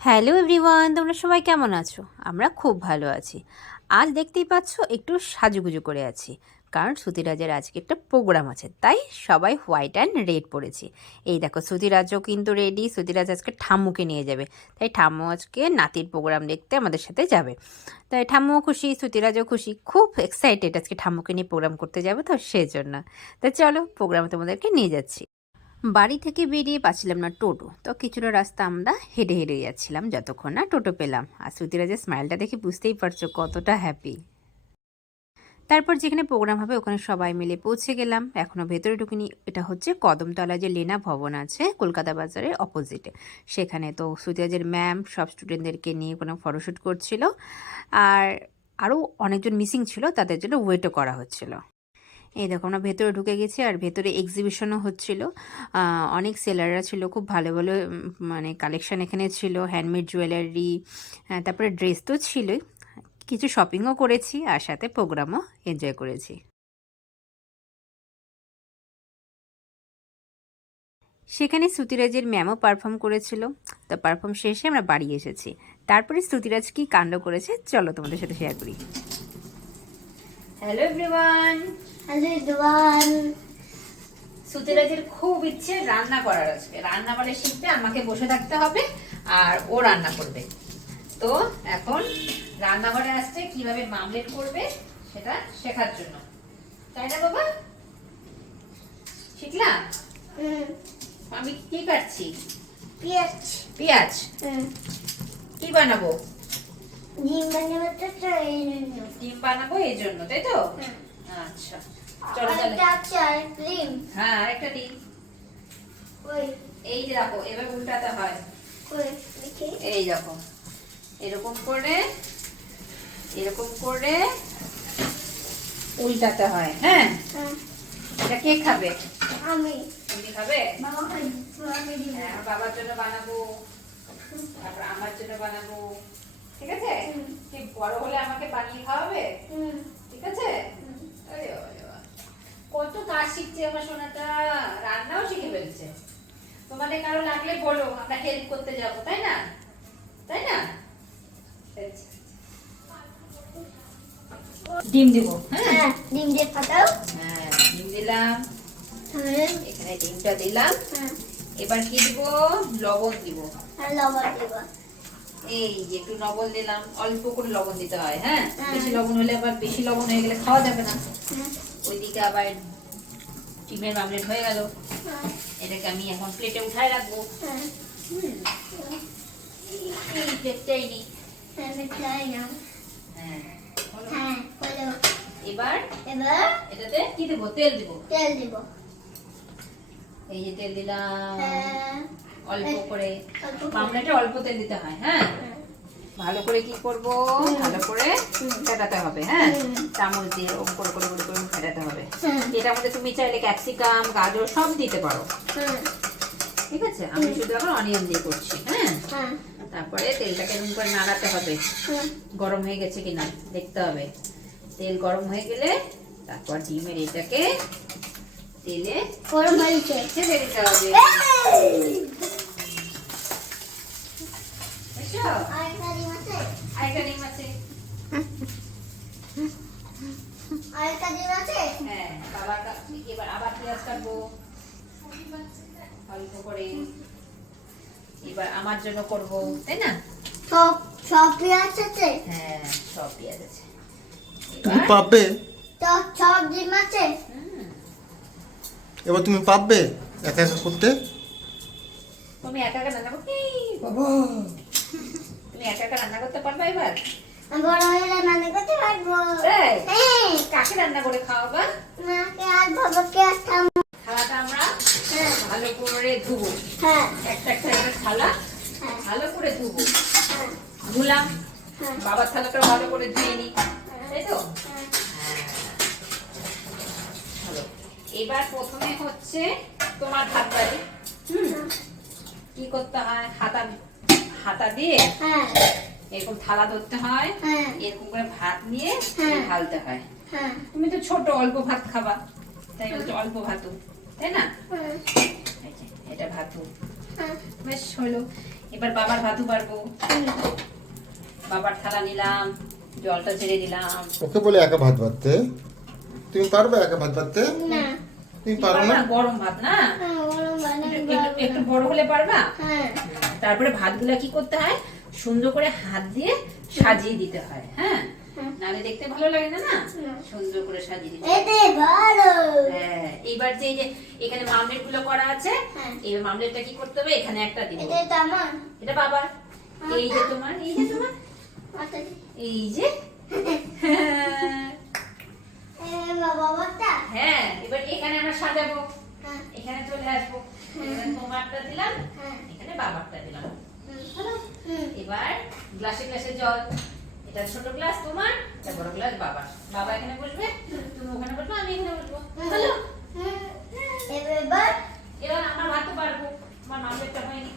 Hello everyone, তোমরা সবাই কেমন আছো? আমরা খুব ভালো আছি। আজ দেখতেই পাচ্ছ একটু সাজুগুজু করে আছি, কারণ শ্রুতিরাজের আজকে একটা প্রোগ্রাম আছে, তাই সবাই হোয়াইট অ্যান্ড রেড পরেছি। এই দেখো শ্রুতিরাজও কিন্তু রেডি। শ্রুতিরাজ আজকে ঠাম্মুকে নিয়ে যাবে, তাই ঠাম্মু আজকে নাতির প্রোগ্রাম দেখতে আমাদের সাথে যাবে। তাই ঠাম্মুও খুশি, শ্রুতিরাজও খুশি, খুব এক্সাইটেড আজকে ঠাম্মুকে নিয়ে প্রোগ্রাম করতে যাবে, তো সেজন্য। তাই চলো প্রোগ্রামে তোমাদেরকে নিয়ে যাচ্ছি। বাড়ি থেকে বেরিয়ে পাচ্ছিলাম না টোটো, তো কিছুটা রাস্তা আমরা হেঁটে হেঁটে যাচ্ছিলাম যতক্ষণ না টোটো পেলাম। আর শ্রুতিরাজের স্মাইলটা দেখে বুঝতেই পারছো কতটা হ্যাপি। তারপর যেখানে প্রোগ্রাম হবে ওখানে সবাই মিলে পৌঁছে গেলাম। এখনও ভেতরে ঢুকিনি। এটা হচ্ছে কদমতলা যে লেনা ভবন আছে কলকাতা বাজারের অপোজিটে, সেখানে। তো শ্রুতিরাজের ম্যাম সব স্টুডেন্টদেরকে নিয়ে কোনো ফটোশ্যুট করছিল, আর আরও অনেকজন মিসিং ছিল, তাদের জন্য ওয়েটও করা হচ্ছিল। এই দেখো আমরা ভেতরে ঢুকে গেছি, আর ভেতরে এক্সিবিশনও হচ্ছিল। অনেক সেলাররা ছিল, খুব ভালো ভালো মানে কালেকশন এখানে ছিল, হ্যান্ডমেড জুয়েলারি, তারপরে ড্রেস তো ছিলই, কিছু শপিংও করেছি, আর সাথে প্রোগ্রামও এনজয় করেছি। সেখানে শ্রুতিরাজের ম্যামও পারফর্ম করেছিল। তো পারফর্ম শেষে আমরা বাড়ি এসেছি। তারপরে শ্রুতিরাজ কি কাণ্ড করেছে চলো তোমাদের সাথে শেয়ার করি। Hello everyone. Hello everyone. শ্রুতিরাজের খুব ইচ্ছে রান্না করার, আজকে রান্না বলে শিখতে, আমাকে বসে থাকতে হবে আর ও রান্না করবে। তো এখন রান্নাঘরে আসছে কিভাবে মামলেট করবে সেটা শেখার জন্য, তাই না বাবা? শিখলাম। আমি কি কাটছি? পেঁয়াজ। পেঁয়াজ। কি বানাবো? ডিম বানাবো তো ডিম বানাবো এই জন্য, তাই তো? আচ্ছা চলো তাহলে। আরেকটা আছে, আরেকটা ডিম। হ্যাঁ আরেকটা ডিম। ওই এই যে রাখো, এবার উল্টাতে হয়। ওই দেখি। এই দেখো, এরকম করে এরকম করে উল্টাতে হয়। হ্যাঁ, হ্যাঁ, এটা কে খাবে? আমি। তুমি খাবে? বাবা খাই, আমি দিব। হ্যাঁ, বাবার জন্য বানাবো, তারপর আমার জন্য বানাবো। ঠিক আছে? ঠিক বড় হলে আমাকে বানিয়ে খাওয়াবে। ঠিক আছে? আরে বাবা রে বাবা, কত কাজ শিখছে আমার সোনাটা, রান্নাও শিখে ফেলছে। তোমাদের কারো লাগলে বলো, আমরা হেল্প করতে যাব, তাই না? তাই না? ডিম দিব। হ্যাঁ, ডিম দিয়ে ফাটাও। হ্যাঁ ডিম দিলাম, হ্যাঁ, এখানে ডিমটা দিলাম। হ্যাঁ, এবার কি দিব? লবণ দিব। আর লবণ দিব। এই যে একটু লবণ দিলাম, অল্প করে লবণ দিতে হয়। হ্যাঁ, হ্যাঁ। বেশি লবণ হলে আবার, বেশি লবণ হয়ে গেলে খাওয়া যাবে না। হ্যাঁ, ওইদিকে আবার ডিমের মামলেট হয়ে গেল। হ্যাঁ, এটাকে আমি এখন প্লেটে উঠায় রাখবো। হ্যাঁ, এই প্লেটটাই নি। হ্যাঁ, মিঠাই নাও। হ্যাঁ হলো। হ্যাঁ, হলো। এবার এবার এটাতে কি দেবো? তেল দেবো। তেল দিব। এই যে তেল দিলাম হ্যাঁ, অল্প করে। অল্প করে। মামলেটে অল্প তেল দিতে হয়। হ্যাঁ, হ্যাঁ, ভালো করে কি করব? ভালো করে ফেটাতে হবে। হ্যাঁ, চামচ দিয়ে ওরকম করে করে করে করে ফেটাতে হবে। হ্যাঁ, এটার মধ্যে তুমি চাইলে ক্যাপসিকাম, গাজর সব দিতে পারো। হ্যাঁ, ঠিক আছে, আমি শুধু এখন অনিয়ন দিয়ে করছি। হ্যাঁ, হ্যাঁ, তারপরে তেলটাকে এরকম করে নাড়াতে হবে, হ্যাঁ। গরম হয়ে গেছে কিনা দেখতে হবে। তেল গরম হয়ে গেলে তারপর ডিমের এটাকে তেলে গরম হয়েছে। ছেড়ে দিতে হবে। বুঝছো? আরেকটা ডিম আছে? আরেকটা ডিম আছে। আরেকটা ডিম আছে? হ্যাঁ, এবার আবার পেঁয়াজ কাটবো অল্প করে। এবার আমার জন্য করব, তাই না? সব সব পেঁয়াজ আছে? হ্যাঁ সব পেঁয়াজ আছে। তুমি এবার পারবে? তো সব ডিম আছে? এবার তুমি পারবে একা একা করতে? তুমি একা একা রান্না করতে বাবা, তুমি একা একা রান্না করতে পারবে এবার? আমি বড় হয়ে রান্না করতে পারবো। তাই? হ্যাঁ, কাকে রান্না করে খাওয়াবা? মাকে আর বাবাকে আর ঠাম্মা। থালাটা আমরা হ্যাঁ, ভালো করে ধুবো। হ্যাঁ, একটা একটা একটা থালা হ্যাঁ, ভালো করে ধুবো। হ্যাঁ, ধুলাম, হ্যাঁ, বাবার থালাটা ভালো করে ধুয়ে নি, তাই তো? হ্যাঁ। ভালো। এবার প্রথমে হচ্ছে তোমার ভাত বাড়ি। কি করতে হয়? হাতা, হাতা দিয়ে হ্যাঁ, এরকম থালা ধরতে হয়, হ্যাঁ, এরকম করে ভাত নিয়ে হ্যাঁ। ঢালতে হয়। হ্যাঁ, তুমি তো ছোট, অল্প ভাত খাবা, তাই হচ্ছে অল্প ভাতু, তাই না? হ্যাঁ, এই যে, এটা ভাতু। হ্যাঁ। বেশ হলো। এবার বাবার ভাতু পারবো। বাবার থালা নিলাম, জলটা ছেড়ে দিলাম। ওকে বলে একা ভাত বাড়তে, তুমি পারবে একা ভাত বাড়তে? না তুমি পারো না? গরম ভাত না, ওরম বানাতে একটু বড় হলে পারবা। হ্যাঁ তারপরে ভাতগুলা কি করতে হয়, সুন্দর করে হাত দিয়ে সাজিয়ে দিতে হয়। হ্যাঁ, নাহলে দেখতে ভালো লাগে না। না, সুন্দর করে সাজিয়ে দিতে হয়। এতে ভালো হ্যাঁ, এইবার যে এই যে এখানে মামলেট গুলো করা আছে, হ্যাঁ। এই মামলেটটা কি করতে হবে, এখানে একটা দিব। এটা তো আমার এটা বাবার, এই যে তোমার, এই যে তোমার, মাথা এই যে। বাবাটা হ্যাঁ, এবার এখানে আমরা সাজাবো, হ্যাঁ এখানে চলে আসবো। এখানে তোমারটা দিলাম, হ্যাঁ এখানে বাবারটা দিলাম। হলো? হুম এবার গ্লাসে গ্লাসে জল, এটা ছোট গ্লাস তোমার, এটা বড় গ্লাস বাবার। বাবা এখানে বসবে, তুমি ওখানে বসবে, আমি এখানে বসবো। হলো? এবার এবার আমার ভাতও পারবো, আমার মামলেটটা হয়নি।